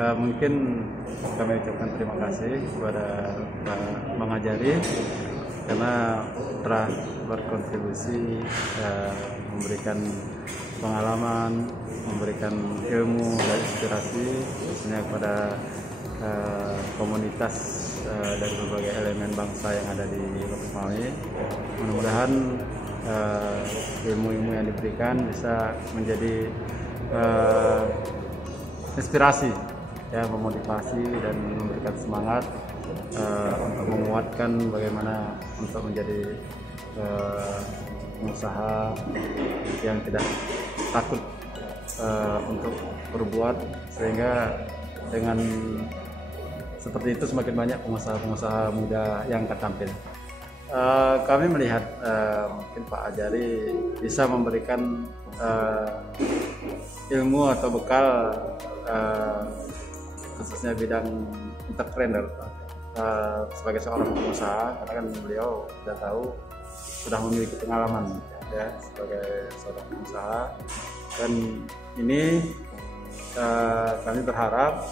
Mungkin kami ucapkan terima kasih kepada Pak Mengajari karena telah berkontribusi memberikan pengalaman, memberikan ilmu dan inspirasi khususnya kepada komunitas dari berbagai elemen bangsa yang ada di Lopis Mami. Mudah-mudahan ilmu-ilmu yang diberikan bisa menjadi inspirasi, ya, memotivasi dan memberikan semangat untuk menguatkan bagaimana untuk menjadi pengusaha yang tidak takut untuk berbuat, sehingga dengan seperti itu semakin banyak pengusaha-pengusaha muda yang akan tampil. Kami melihat mungkin Pak Ajari bisa memberikan ilmu atau bekal khususnya bidang entrepreneur sebagai seorang pengusaha, karena kan beliau sudah tahu, sudah memiliki pengalaman, ya, sebagai seorang pengusaha. Dan ini kami berharap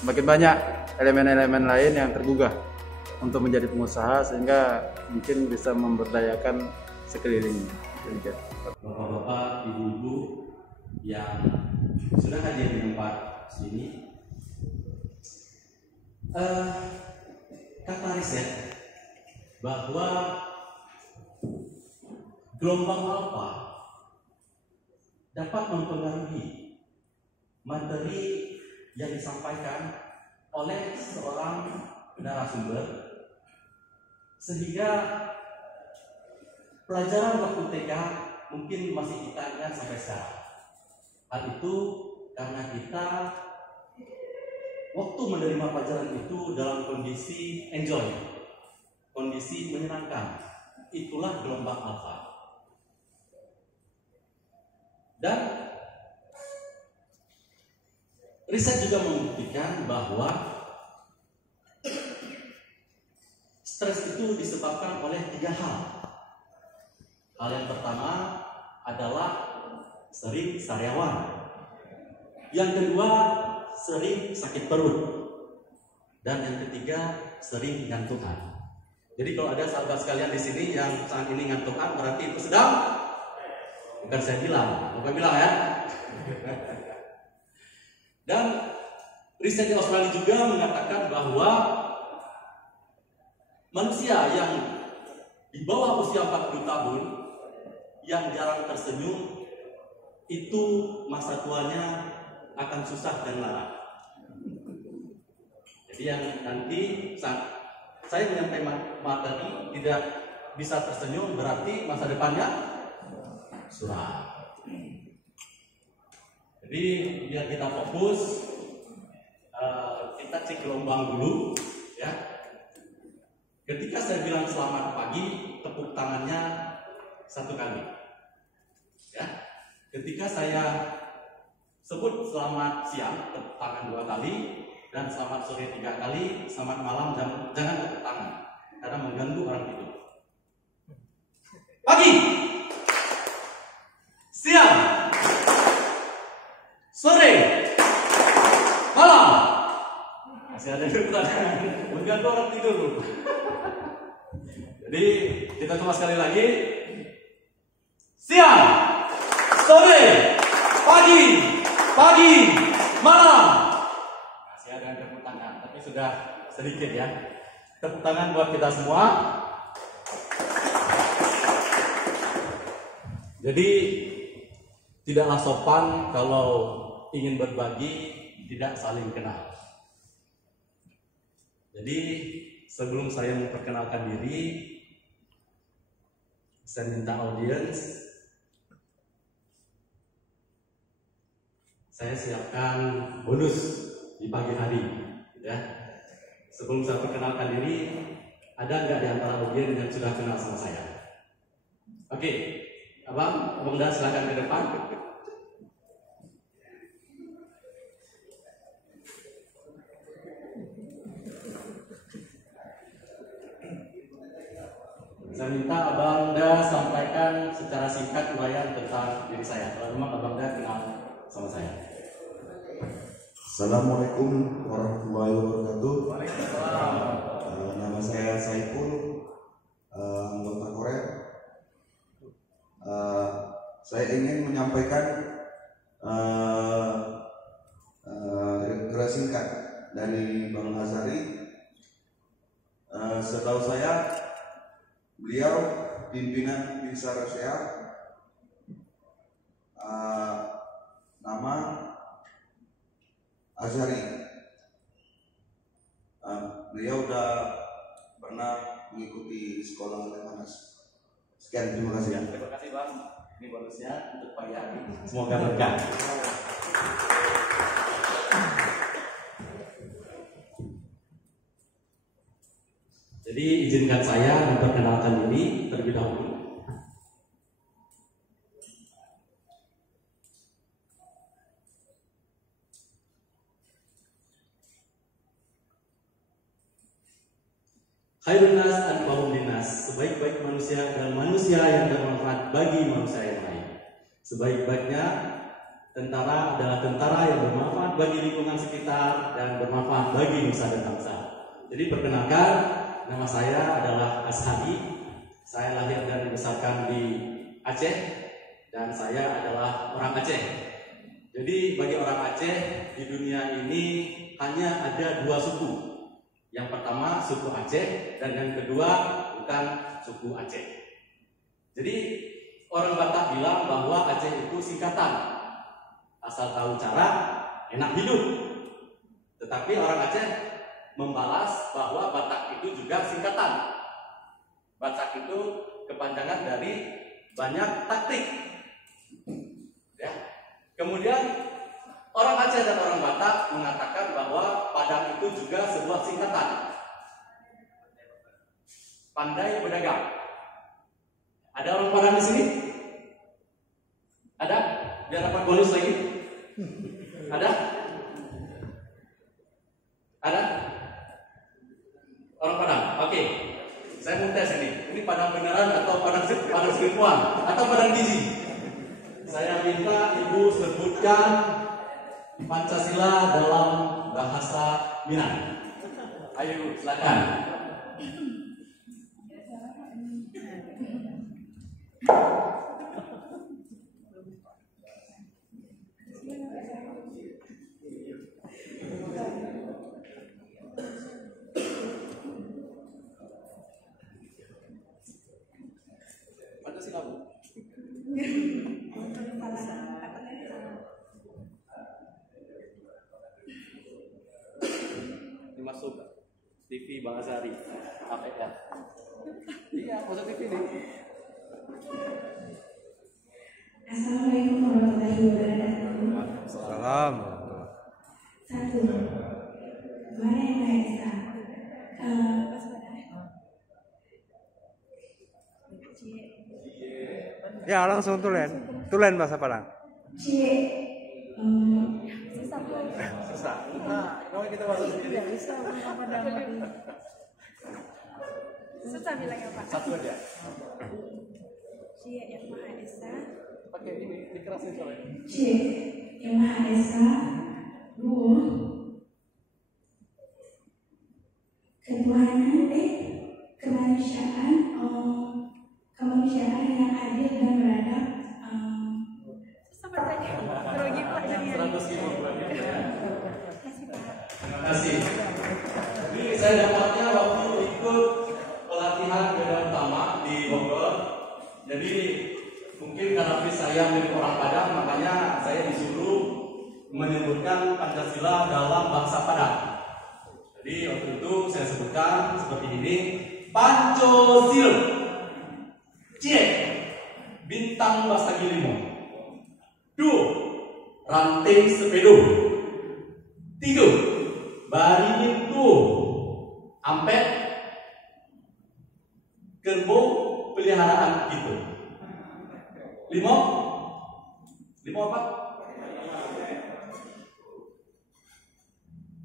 semakin banyak elemen-elemen lain yang tergugah untuk menjadi pengusaha, sehingga mungkin bisa memberdayakan sekeliling. Bapak-bapak, ibu-ibu yang sudah hadir di tempat sini, kata riset bahwa gelombang alfa dapat mempengaruhi materi yang disampaikan oleh seorang narasumber, sehingga pelajaran waktu TK mungkin masih kita ingat sampai sekarang. Hal itu karena kita waktu menerima pelajaran itu dalam kondisi enjoy, kondisi menyenangkan. Itulah gelombang alfa. Dan riset juga membuktikan bahwa stres itu disebabkan oleh 3 hal. Hal yang pertama adalah sering sariawan. Yang kedua, sering sakit perut. Dan yang ketiga, sering ngantukan. Jadi kalau ada sahabat sekalian di sini yang saat ini ngantukan, berarti itu sedang, bukan saya bilang, Bapak bilang ya. Dan riset di Australia juga mengatakan bahwa manusia yang di bawah usia 40 tahun yang jarang tersenyum, itu masa tuanya akan susah dan lara. Jadi yang nanti saat saya menyampaikan materi tidak bisa tersenyum, berarti masa depannya suram. Jadi biar kita fokus, kita cek gelombang dulu, ya. Ketika saya bilang selamat pagi, tepuk tangannya 1 kali. Ya. Ketika saya sebut selamat siang, tepuk tangan 2 kali, dan selamat sore 3 kali, selamat malam, jangan tepuk tangan karena mengganggu orang tidur. Pagi, siang, sore, malam. Masih ada tepuk tangan, mengganggu orang tidur. Jadi kita coba sekali lagi. Siang, sore, pagi, malam. Masih ada tepuk tangan, tapi sudah sedikit ya. Tepuk tangan buat kita semua. Jadi tidaklah sopan kalau ingin berbagi tidak saling kenal. Jadi sebelum saya memperkenalkan diri, saya minta audiens, saya siapkan bonus di pagi hari, ya. Sebelum saya perkenalkan diri, ada nggak di antara audiens yang sudah kenal sama saya? Oke, Abang Dan silakan ke depan. Saya minta Abang Da sampaikan secara singkat uraian tentang diri saya. Kalau memang Abang Da kenal sama saya. Assalamualaikum warahmatullahi wabarakatuh. Waalaikumsalam. Nama saya Saiful, anggota Korem. Saya ingin menyampaikan referensi singkat dari Bang Azhari. Setahu saya, beliau pimpinan Binsar RSA, nama Azhari. Beliau udah pernah mengikuti sekolah Lemhanas. Sekian, terima kasih. Terima kasih Bang. Ini bonusnya untuk Pak Yani. Semoga berkah. Jadi izinkan saya memperkenalkan diri terlebih dahulu. Khairun nas anfa'uhum linnas, sebaik-baik manusia adalah manusia yang bermanfaat bagi manusia yang lain. Sebaik-baiknya tentara adalah tentara yang bermanfaat bagi lingkungan sekitar dan bermanfaat bagi nusa dan bangsa. Jadi perkenalkan, nama saya adalah Azhari. Saya lahir dan dibesarkan di Aceh dan saya adalah orang Aceh. Jadi bagi orang Aceh di dunia ini hanya ada dua suku. Yang pertama suku Aceh dan yang kedua bukan suku Aceh. Jadi orang Batak bilang bahwa Aceh itu singkatan. Asal tahu cara, enak hidup. Tetapi orang Aceh membalas bahwa Batak itu juga singkatan. Batak itu kepanjangan dari banyak taktik. Ya. Kemudian orang Aceh dan orang Batak mengatakan bahwa Padang itu juga sebuah singkatan. Pandai berdagang. Ada orang Padang di sini? Ada? Biar dapat bonus lagi. Ada? Ada? Orang Padang. Oke. Saya mau tes ini. Ini Padang beneran atau Padang selingkuhan atau Padang gizi? Saya minta Ibu sebutkan Pancasila dalam bahasa Minang. Ayo, silakan. Pancasila, Bu. Masuk TV Bang Azhari APR. Iya, masuk TV nih. Assalamualaikum warahmatullahi wabarakatuh. Salam. Satu, Tuhan yang Maha Esa. Ya langsung tulen bahasa Padang. Susah. Nah, kalau kita masuk sendiri. Susah bilangnya Pak. Satu aja. Cie yang Maha Esa. Pakai ini dikerasin soalnya. Cie yang Maha Esa. Dua, ketuhanan kemanusiaan yang adil dan beradab. Susah bacanya. Grogi Pak jadinya. 100.000 bulannya ya. Kasih Pak. Terima kasih. Ini saya dapatnya waktu ikut pelatihan medan utama di Bogor. Jadi mungkin karena saya milik orang Padang, makanya saya disuruh menyebutkan Pancasila dalam bahasa Padang. Jadi waktu itu saya sebutkan seperti ini: Pancasila. Cie, bintang basagi limo. Dua, ranting sepedo. Tiga, baringin dua. Ampet, kerbau peliharaan gitu. Lima apa?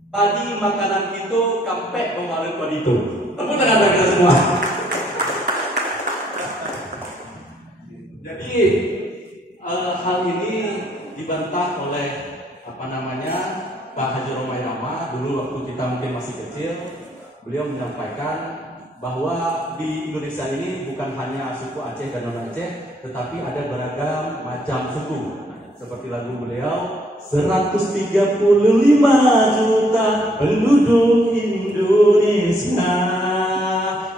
Padi makanan itu kampek pemalu padi itu. Tepuk tangan bagi kita semua. Jadi hal ini dibantah oleh Pak Haji Romai Rama dulu waktu kita mungkin masih kecil, beliau menyampaikan bahwa di Indonesia ini bukan hanya suku Aceh dan non Aceh, tetapi ada beragam macam suku. Seperti lagu beliau, 135 juta penduduk Indonesia,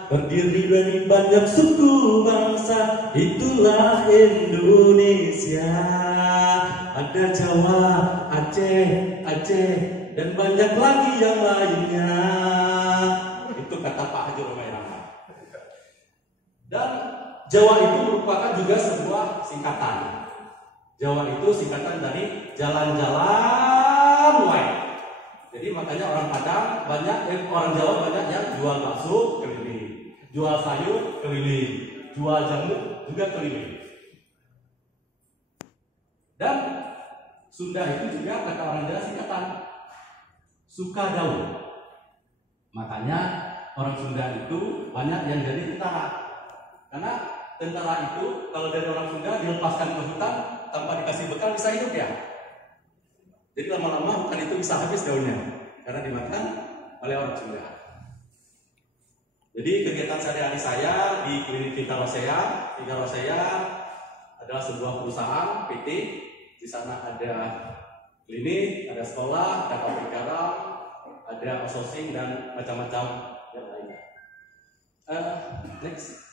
terdiri dari banyak suku bangsa, itulah Indonesia. Ada Jawa, Aceh, dan banyak lagi yang lainnya. Itu kata Pak Haji Romai Rama. Dan Jawa itu merupakan juga sebuah singkatan. Jawa itu singkatan dari jalan-jalan wae. Jadi makanya orang Padang orang Jawa banyak yang jual bakso keliling, jual sayur keliling, jual jamu juga keliling. Dan Sunda itu juga kata orang Jawa singkatan suka daun. Makanya orang Sunda itu banyak yang jadi tentara. Karena tentara itu kalau dari orang Sunda dilepaskan ke hutan tanpa dikasih bekal bisa hidup ya. Jadi lama-lama hutan itu bisa habis daunnya karena dimakan oleh orang Sunda. Jadi kegiatan sehari-hari saya di klinik Vita Rosea adalah sebuah perusahaan PT. Di sana ada klinik, ada sekolah, ada pabrik garam, ada outsourcing dan macam-macam yang lainnya. Next.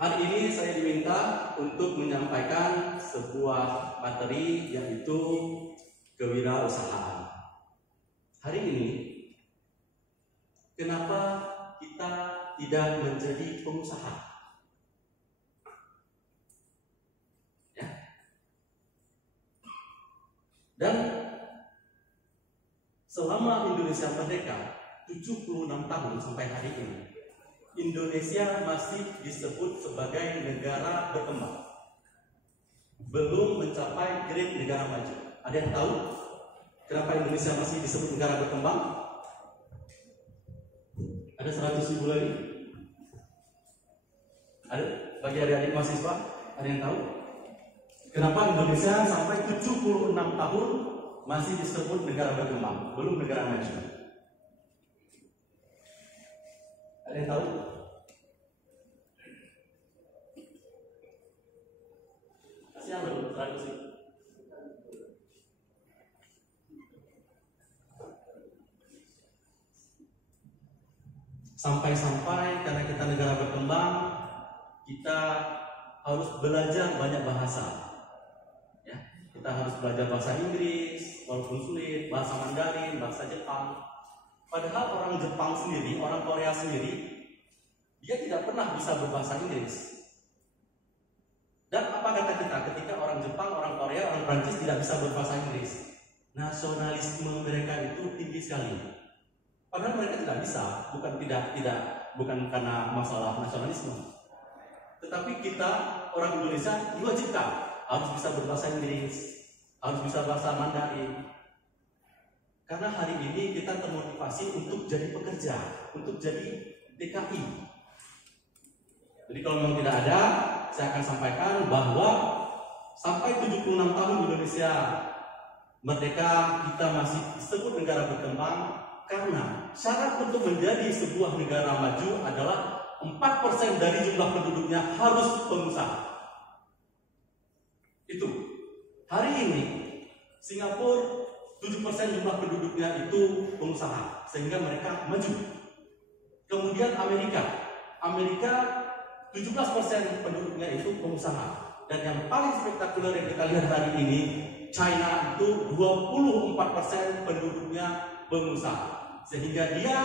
Hari ini saya diminta untuk menyampaikan sebuah materi yaitu kewirausahaan. Hari ini, kenapa kita tidak menjadi pengusaha? Ya. Dan selama Indonesia merdeka 76 tahun sampai hari ini, Indonesia masih disebut sebagai negara berkembang, belum mencapai grade negara maju. Ada yang tahu kenapa Indonesia masih disebut negara berkembang? Ada 100.000 lagi? Ada? Bagi adik-adik mahasiswa, ada yang tahu? Kenapa Indonesia sampai 76 tahun masih disebut negara berkembang, belum negara maju? Ada yang tahu? Kasihan loh, traduksi. Sampai-sampai karena kita negara berkembang, kita harus belajar banyak bahasa. Ya, kita harus belajar bahasa Inggris, walaupun sulit, bahasa Mandarin, bahasa Jepang. Padahal orang Jepang sendiri, orang Korea sendiri, dia tidak pernah bisa berbahasa Inggris. Dan apa kata kita ketika orang Jepang, orang Korea, orang Prancis tidak bisa berbahasa Inggris? Nasionalisme mereka itu tinggi sekali. Padahal mereka tidak bisa, bukan karena masalah nasionalisme. Tetapi kita orang Indonesia diwajibkan harus bisa berbahasa Inggris, harus bisa bahasa Mandarin. Karena hari ini kita termotivasi untuk jadi pekerja, untuk jadi TKI. Jadi kalau memang tidak ada, saya akan sampaikan bahwa sampai 76 tahun Indonesia merdeka, kita masih disebut negara berkembang karena syarat untuk menjadi sebuah negara maju adalah 4% dari jumlah penduduknya harus pengusaha. Itu. Hari ini Singapura 7% jumlah penduduknya itu pengusaha, sehingga mereka maju. Kemudian Amerika 17% penduduknya itu pengusaha. Dan yang paling spektakuler yang kita lihat hari ini, China itu 24% penduduknya pengusaha. Sehingga dia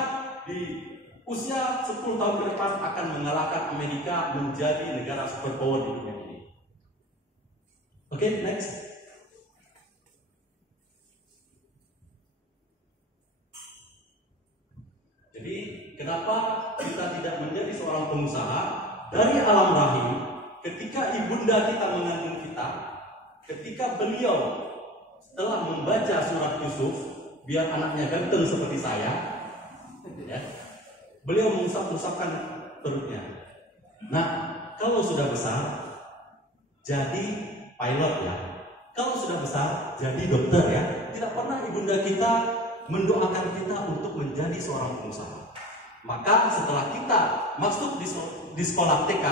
di usia 10 tahun ke depan akan mengalahkan Amerika menjadi negara superpower di dunia ini. Oke, next. Jadi, kenapa kita tidak menjadi seorang pengusaha? Dari alam rahim, ketika ibunda kita mengandung kita, ketika beliau setelah membaca surat Yusuf, biar anaknya ganteng seperti saya, ya, beliau mengusap-usapkan perutnya. Nah, kalau sudah besar, jadi pilot ya. kalau sudah besar jadi dokter ya. Tidak pernah ibunda kita mendoakan kita untuk menjadi seorang pengusaha. Maka setelah kita masuk di sekolah TK,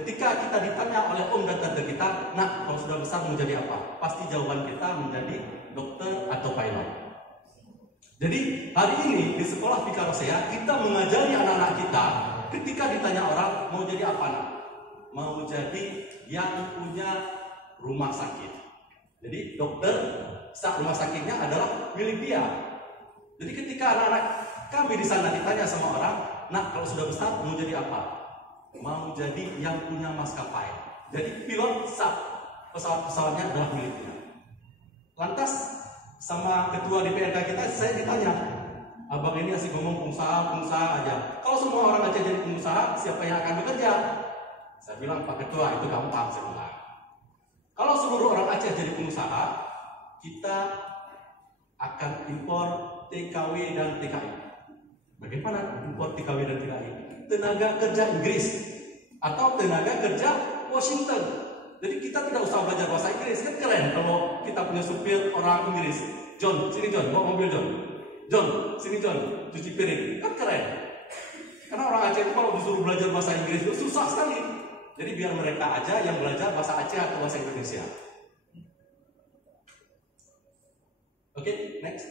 ketika kita ditanya oleh om dan tante kita, "Nak, kalau sudah besar mau jadi apa?" Pasti jawaban kita menjadi dokter atau pilot. Jadi hari ini di sekolah Fika Rosea kita mengajari anak-anak kita, ketika ditanya orang mau jadi apa nak? Mau jadi yang punya rumah sakit. Jadi dokter, rumah sakitnya adalah milik dia. Jadi ketika anak-anak kami di sana ditanya sama orang, "Nak, kalau sudah besar mau jadi apa?" Mau jadi yang punya maskapai. Jadi pilot pesawat-pesawatnya adalah miliknya. Lantas sama ketua DPRK kita saya ditanya, "Abang ini asik ngomong pengusaha aja. Kalau semua orang Aceh jadi pengusaha, siapa yang akan bekerja?" Saya bilang, "Pak Ketua, itu kamu paham." Saya bilang, kalau seluruh orang Aceh jadi pengusaha, kita akan impor TKW dan TKI. Bagaimana impor TKW dan TKI? Tenaga kerja Inggris atau tenaga kerja Washington. Jadi kita tidak usah belajar bahasa Inggris, kan keren kalau kita punya supir orang Inggris. "John, sini John, bawa mobil John. John, sini John, cuci piring." Kan keren. Karena orang Aceh itu kalau disuruh belajar bahasa Inggris itu susah sekali. Jadi biar mereka aja yang belajar bahasa Aceh atau bahasa Indonesia. Oke, next.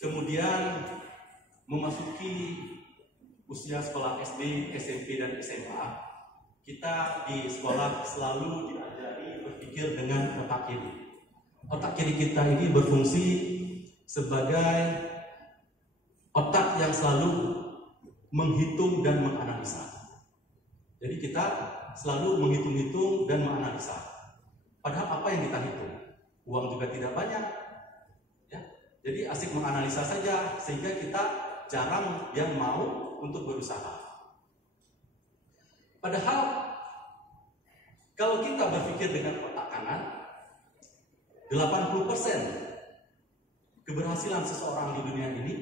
Kemudian memasuki usia sekolah SD, SMP, dan SMA, kita di sekolah selalu diajari berpikir dengan otak kiri. Otak kiri kita ini berfungsi sebagai otak yang selalu menghitung dan menganalisa. Jadi kita selalu menghitung-hitung dan menganalisa. Padahal apa yang kita hitung? Uang juga tidak banyak. Ya. Jadi asik menganalisa saja, sehingga kita jarang yang mau untuk berusaha. Padahal kalau kita berpikir dengan otak kanan, 80% keberhasilan seseorang di dunia ini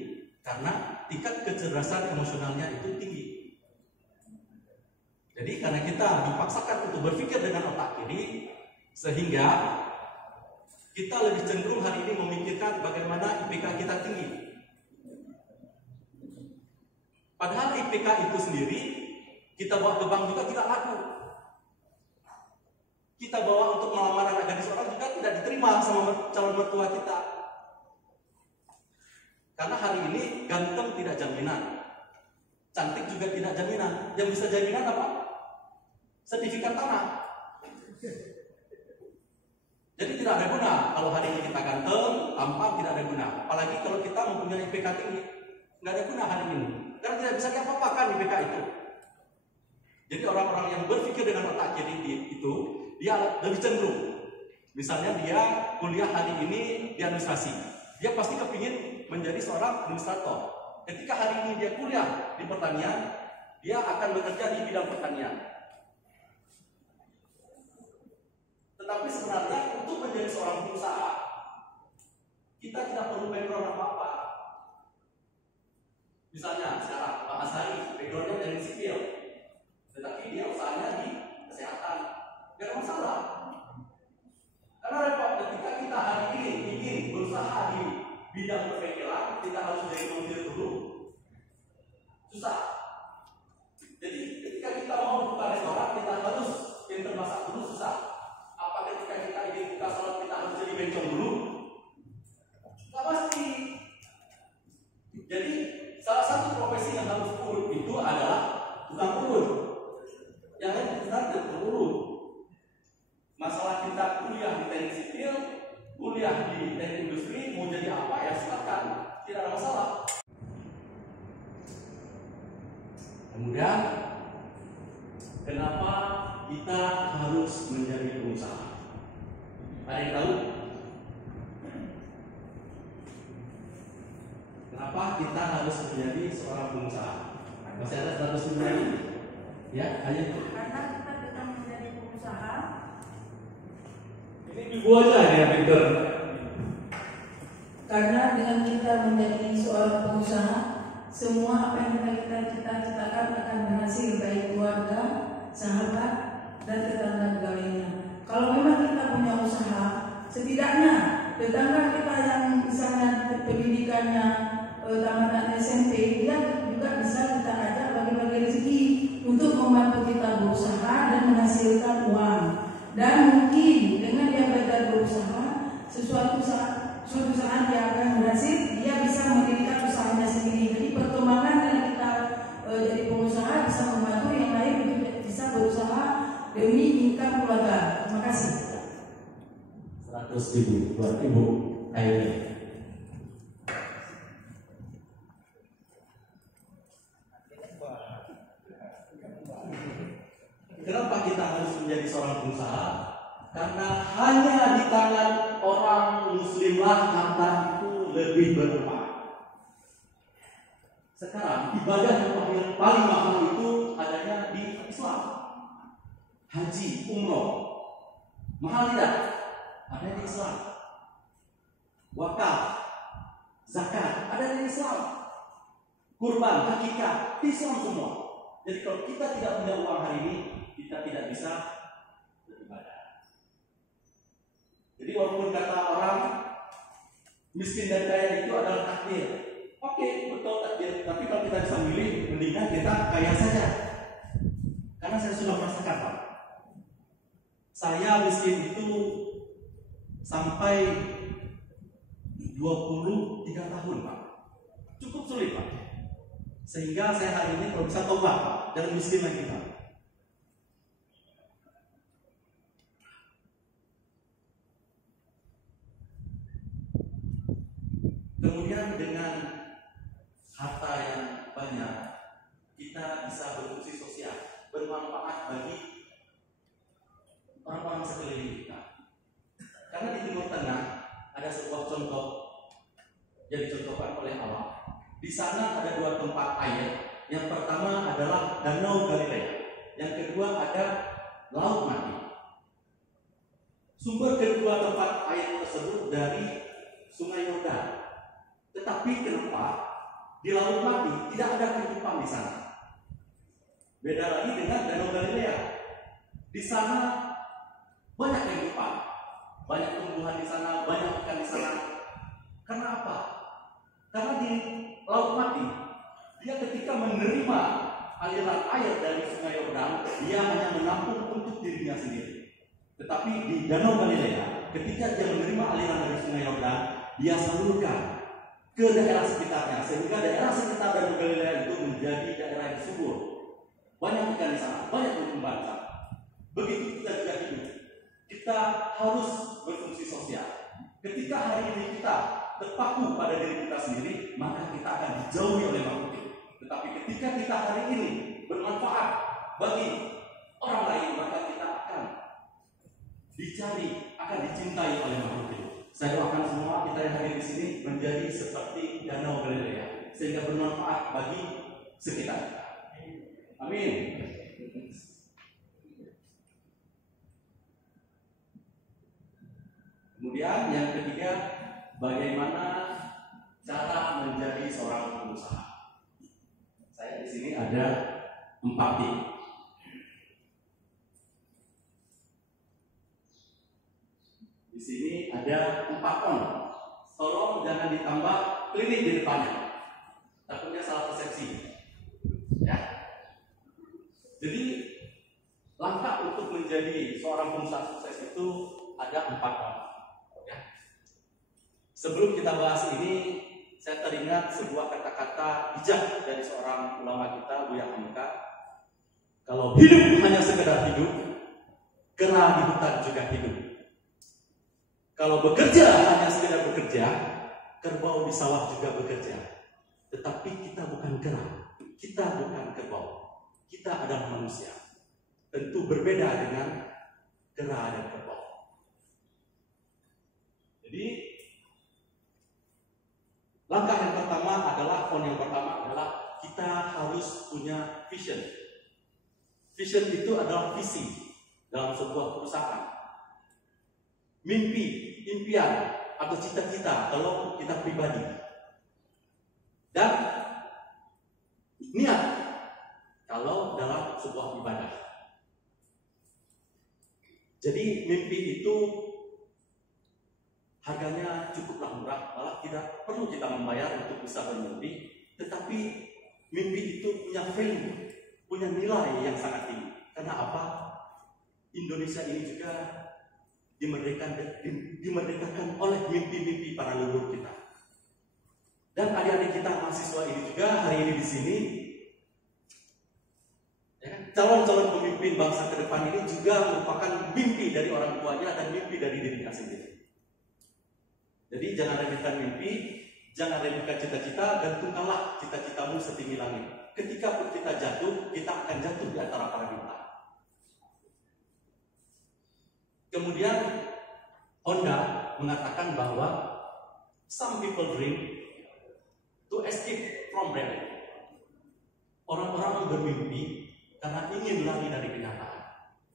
karena tingkat kecerdasan emosionalnya itu tinggi. Jadi karena kita dipaksakan untuk berpikir dengan otak kiri, sehingga kita lebih cenderung hari ini memikirkan bagaimana IPK kita tinggi. Padahal IPK itu sendiri kita bawa ke bank juga tidak laku. Kita bawa untuk melamar anak gadis orang juga tidak diterima sama calon mertua kita. Karena hari ini ganteng tidak jaminan, cantik juga tidak jaminan. Yang bisa jaminan apa? Sertifikat tanah. Jadi tidak ada guna kalau hari ini kita ganteng, tampan, tidak ada guna. Apalagi kalau kita mempunyai IPK tinggi, nggak ada guna hari ini. Karena tidak bisa diapa-apakan IPK itu. Jadi orang-orang yang berpikir dengan otak kiri itu, dia lebih cenderung. Misalnya dia kuliah hari ini di administrasi, dia pasti kepingin menjadi seorang administrator. Ketika hari ini dia kuliah di pertanian, dia akan bekerja di bidang pertanian. Tetapi sebenarnya untuk menjadi seorang pengusaha, kita tidak perlu background apa-apa. Misalnya sekarang Pak Asari, backgroundnya dari sipil, tetapi dia usahanya di kesehatan, tidak ada masalah. Karena repot ketika kita hari ini ingin berusaha di bidang perfilman, kita harus jadi montir dulu, susah. Jadi ketika kita mau buka restoran, kita harus pintar masak dulu, susah. Apa ketika kita ingin buka salon, kita harus jadi bencong dulu? Nggak pasti. Jadi salah satu profesi yang harus urut itu adalah tukang urut. Yang lain kita tidak urut. Masalah kita kuliah di teknik sipil, kuliah di teknik industri, mau jadi apa ya silakan, tidak ada masalah. Kemudian, kenapa kita harus menjadi pengusaha? Ada yang tahu? Kenapa kita harus menjadi seorang pengusaha? Masih ada 100 ribu? Ya, ayo. Karena kita bisa menjadi pengusaha. Ini ibu aja ya, Peter. Karena dengan kita menjadi seorang pengusaha, semua apa yang kita cita-citakan tamatan SMP, dia juga bisa kita ajak bagi-bagi rezeki untuk membantu kita berusaha dan menghasilkan uang. Dan mungkin dengan dia belajar berusaha, suatu saat dia akan berhasil, dia bisa mendirikan usahanya sendiri. Jadi perkembangan dari kita jadi pengusaha bisa membantu yang lain untuk bisa berusaha demi income keluarga. Terima kasih. 100.000 buat Ibu Aini. Kenapa kita harus menjadi seorang pengusaha? Karena hanya di tangan orang muslimlah harta itu lebih bermanfaat. Sekarang ibadah yang paling mahal itu adanya di Islam. Haji, umroh, mahal tidak? Ada di Islam. Wakaf, zakat, ada di Islam. Kurban, akikah, di Islam semua. Jadi kalau kita tidak punya uang hari ini, kita tidak bisa beribadah. Jadi walaupun kata orang miskin dan kaya itu adalah takdir. Oke, betul takdir. Tapi kalau kita bisa milih, mendingan kita kaya saja. Karena saya sudah merasakan, Pak. Saya miskin itu sampai 23 tahun, Pak. Cukup sulit, Pak. Sehingga saya hari ini kalau bisa tobat, Pak, jangan miskin lagi, Pak. Kemudian dengan harta yang banyak, kita bisa berfungsi sosial, bermanfaat bagi orang-orang sekeliling kita. Karena di Timur Tengah ada sebuah contoh yang dicontohkan oleh Allah. Di sana ada dua tempat air. Yang pertama adalah Danau Galilea, yang kedua ada Laut Mati. Sumber kedua tempat air tersebut dari Sungai Yordan. Tetapi kenapa di Laut Mati tidak ada kehidupan di sana? Beda lagi dengan Danau Galilea. Di sana banyak kehidupan, banyak tumbuhan di sana, banyak ikan di sana. Karena apa? Karena di Laut Mati, dia ketika menerima aliran air dari Sungai Yordan, dia hanya menampung untuk dirinya sendiri. Tetapi di Danau Galilea, ketika dia menerima aliran dari Sungai Yordan, dia salurkan ke daerah sekitarnya, sehingga daerah sekitar Danau Galilea itu menjadi daerah yang subur. Banyak ikan di sana, banyak tumbuhan di sana. Begitu kita juga hidup, kita harus berfungsi sosial. Ketika hari ini kita terpaku pada diri kita sendiri, maka kita akan dijauhi oleh makhluk hidup. Tetapi ketika kita hari ini bermanfaat bagi orang lain, maka kita akan dicari, akan dicintai oleh makhluk hidup. Saya doakan semua kita yang hadir di sini menjadi seperti Danau Galilea, sehingga bermanfaat bagi sekitar kita. Amin. Kemudian yang ketiga, bagaimana cara menjadi seorang pengusaha. Saya di sini ada 4 tips. Di sini ada 4 on. Tolong jangan ditambah klinik di depannya. Takutnya salah persepsi. Ya. Jadi langkah untuk menjadi seorang pengusaha sukses itu ada 4 on. Sebelum kita bahas ini, saya teringat sebuah kata-kata bijak dari seorang ulama kita, Buya Hamka. Kalau hidup hanya sekedar hidup, kera di hutan juga hidup. Kalau bekerja hanya sekedar bekerja, kerbau di sawah juga bekerja. Tetapi kita bukan kera, kita bukan kerbau, kita adalah manusia. Tentu berbeda dengan kera dan kerbau. Jadi langkah yang pertama adalah kita harus punya vision. Vision itu adalah visi dalam sebuah perusahaan. Mimpi, impian, atau cita-cita kalau kita pribadi. Dan niat kalau dalam sebuah ibadah. Jadi mimpi itu harganya cukuplah murah, malah tidak perlu kita membayar untuk bisa bermimpi, tetapi mimpi itu punya value, punya nilai yang sangat tinggi. Karena apa? Indonesia ini juga dimerdekakan oleh mimpi-mimpi para leluhur kita. Dan adik-adik kita mahasiswa ini juga hari ini di sini, ya kan, calon-calon pemimpin bangsa ke depan ini juga merupakan mimpi dari orang tuanya dan mimpi dari dirinya sendiri. Jadi jangan remehkan mimpi, jangan remehkan cita-cita, gantungkanlah cita-citamu setinggi langit. Ketika pun kita jatuh, kita akan jatuh di antara para bintang. Kemudian Honda mengatakan bahwa some people dream to escape from reality. Orang-orang bermimpi karena ingin lari dari kenyataan.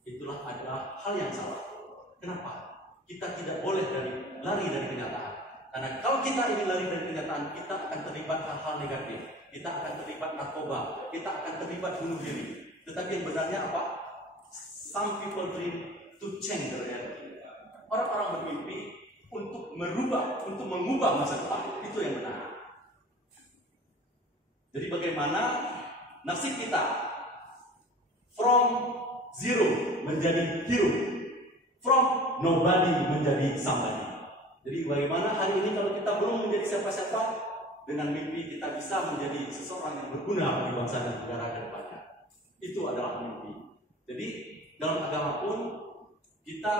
Itulah adalah hal yang salah. Kenapa? Kita tidak boleh lari dari kenyataan. Karena kalau kita ingin lari dari kenyataan, kita akan terlibat hal-hal negatif. Kita akan terlibat narkoba. Kita akan terlibat bunuh diri. Tetapi yang benarnya apa? Some people dream to change the reality. Orang-orang bermimpi untuk mengubah masa depan. Itu yang benar. Jadi bagaimana nasib kita from zero menjadi hero, from nobody menjadi somebody. Jadi bagaimana hari ini kalau kita belum menjadi siapa-siapa, dengan mimpi kita bisa menjadi seseorang yang berguna bagi bangsa dan negara ke depannya. Itu adalah mimpi. Jadi dalam agama pun kita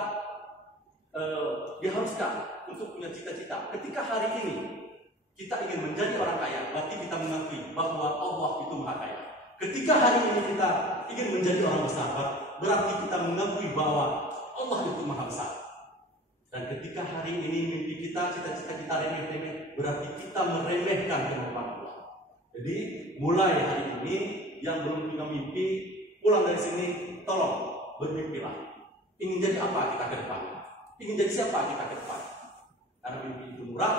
diharuskan untuk punya cita-cita. Ketika hari ini kita ingin menjadi orang kaya, berarti kita mengakui bahwa Allah itu maha kaya. Ketika hari ini kita ingin menjadi orang besar, berarti kita mengakui bahwa Allah itu maha besar. Dan ketika hari ini mimpi kita, cita-cita kita remeh-remeh, berarti kita meremehkan kemampuan Allah. Jadi mulai hari ini yang belum punya mimpi, pulang dari sini, tolong bermimpilah. Ingin jadi apa kita ke depan? Ingin jadi siapa kita ke depan? Karena mimpi itu murah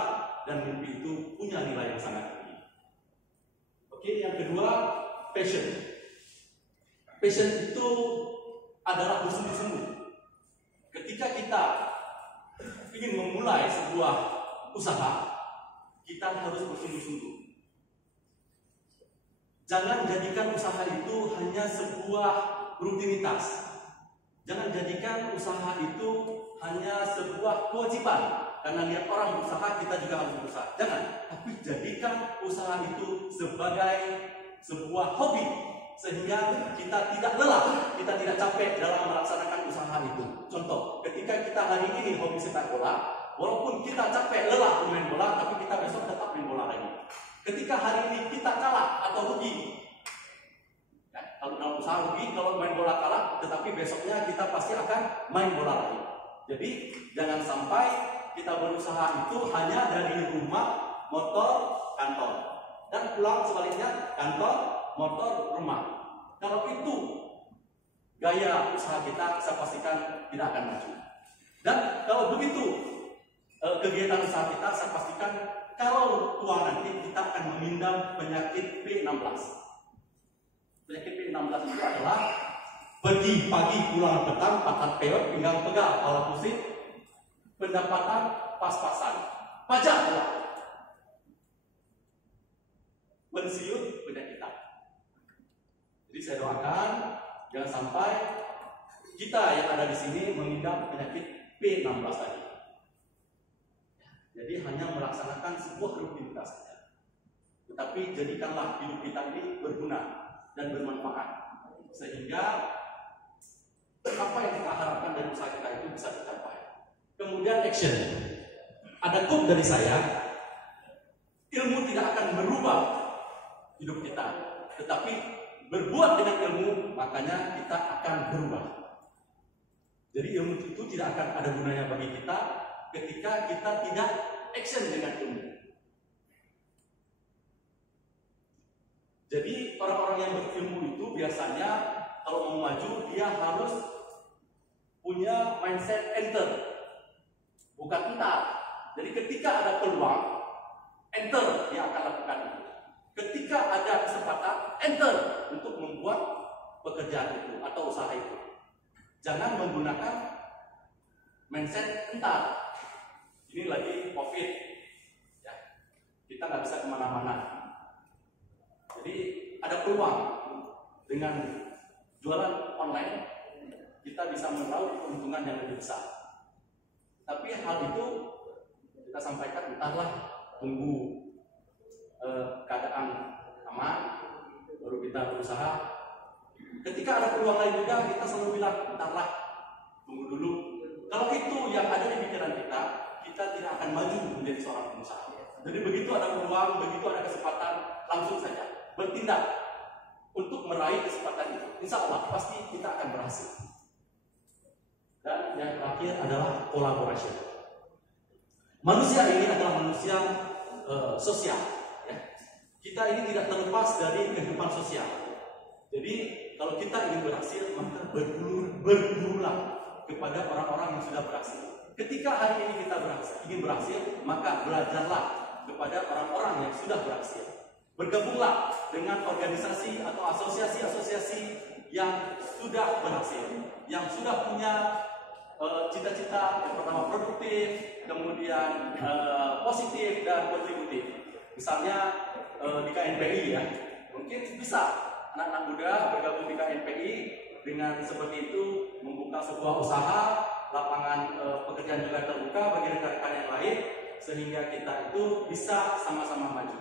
dan mimpi itu punya nilai yang sangat tinggi. Oke, yang kedua, passion. Passion itu adalah bersungguh-sungguh. Ketika kita ingin memulai sebuah usaha, kita harus bersungguh-sungguh. Jangan jadikan usaha itu hanya sebuah rutinitas. Jangan jadikan usaha itu hanya sebuah kewajiban. Karena lihat orang berusaha, kita juga harus berusaha. Jangan, tapi jadikan usaha itu sebagai sebuah hobi, sehingga kita tidak lelah, kita tidak capek dalam melaksanakan usaha itu. Contoh, ketika kita hari ini hobi sepak bola, walaupun kita capek lelah bermain bola, tapi kita besok tetap main bola lagi. Ketika hari ini kita kalah atau rugi, ya, kalau dalam usaha rugi, kalau main bola kalah, tetapi besoknya kita pasti akan main bola lagi. Jadi jangan sampai kita berusaha itu hanya dari rumah, motor, kantor, dan pulang sebaliknya kantor, motor, rumah. Kalau itu gaya usaha kita, saya pastikan tidak akan maju. Dan kalau begitu kegiatan usaha kita, saya pastikan kalau tua nanti kita akan mengidap penyakit P16. Penyakit P16 itu adalah pergi pagi pulang petang, patah peot, pinggang pegal, kepala pusing, pendapatan pas-pasan, pajak pula, pensiun penyakitan. Jadi saya doakan jangan sampai kita yang ada di sini mengidap penyakit P16 tadi. Jadi hanya melaksanakan sebuah rutinitas saja. Tetapi jadikanlah hidup kita ini berguna dan bermanfaat, sehingga apa yang kita harapkan dari usaha kita itu bisa tercapai. Kemudian action. Ada quote dari saya, ilmu tidak akan merubah hidup kita, tetapi berbuat dengan ilmu, makanya kita akan berubah. Jadi ilmu itu tidak akan ada gunanya bagi kita ketika kita tidak action dengan ilmu. Jadi orang-orang yang berilmu itu biasanya kalau mau maju dia harus punya mindset enter, bukan entar. Jadi ketika ada peluang, enter dia akan lakukan itu. Ketika ada kesempatan, enter untuk membuat pekerjaan itu atau usaha itu. Jangan menggunakan mindset entar. Ini lagi COVID, ya. kita nggak bisa kemana-mana. Jadi ada peluang dengan jualan online kita bisa meraup keuntungan yang lebih besar. Tapi hal itu kita sampaikan, entahlah, tunggu keadaan aman baru kita berusaha. Ketika ada peluang lain juga kita selalu bilang, entahlah, tunggu dulu. Kalau itu yang ada di pikiran kita, kita tidak akan maju menjadi seorang pengusaha. Jadi begitu ada peluang, begitu ada kesempatan, langsung saja bertindak untuk meraih kesempatan itu. Insya Allah pasti kita akan berhasil. Dan yang terakhir adalah kolaborasi. Manusia ini adalah manusia sosial. Ya. Kita ini tidak terlepas dari kehidupan sosial. Jadi kalau kita ingin berhasil, maka bergurulah kepada orang-orang yang sudah berhasil. Ketika hari ini kita ingin berhasil, maka belajarlah kepada orang-orang yang sudah berhasil. Bergabunglah dengan organisasi atau asosiasi-asosiasi yang sudah berhasil, yang sudah punya cita-cita yang pertama produktif, kemudian positif dan kontributif. Misalnya di KNPI ya, mungkin bisa anak-anak muda bergabung di KNPI dengan seperti itu membuka sebuah usaha, lapangan pekerjaan juga terbuka bagi rekan-rekan yang lain, sehingga kita itu bisa sama-sama maju.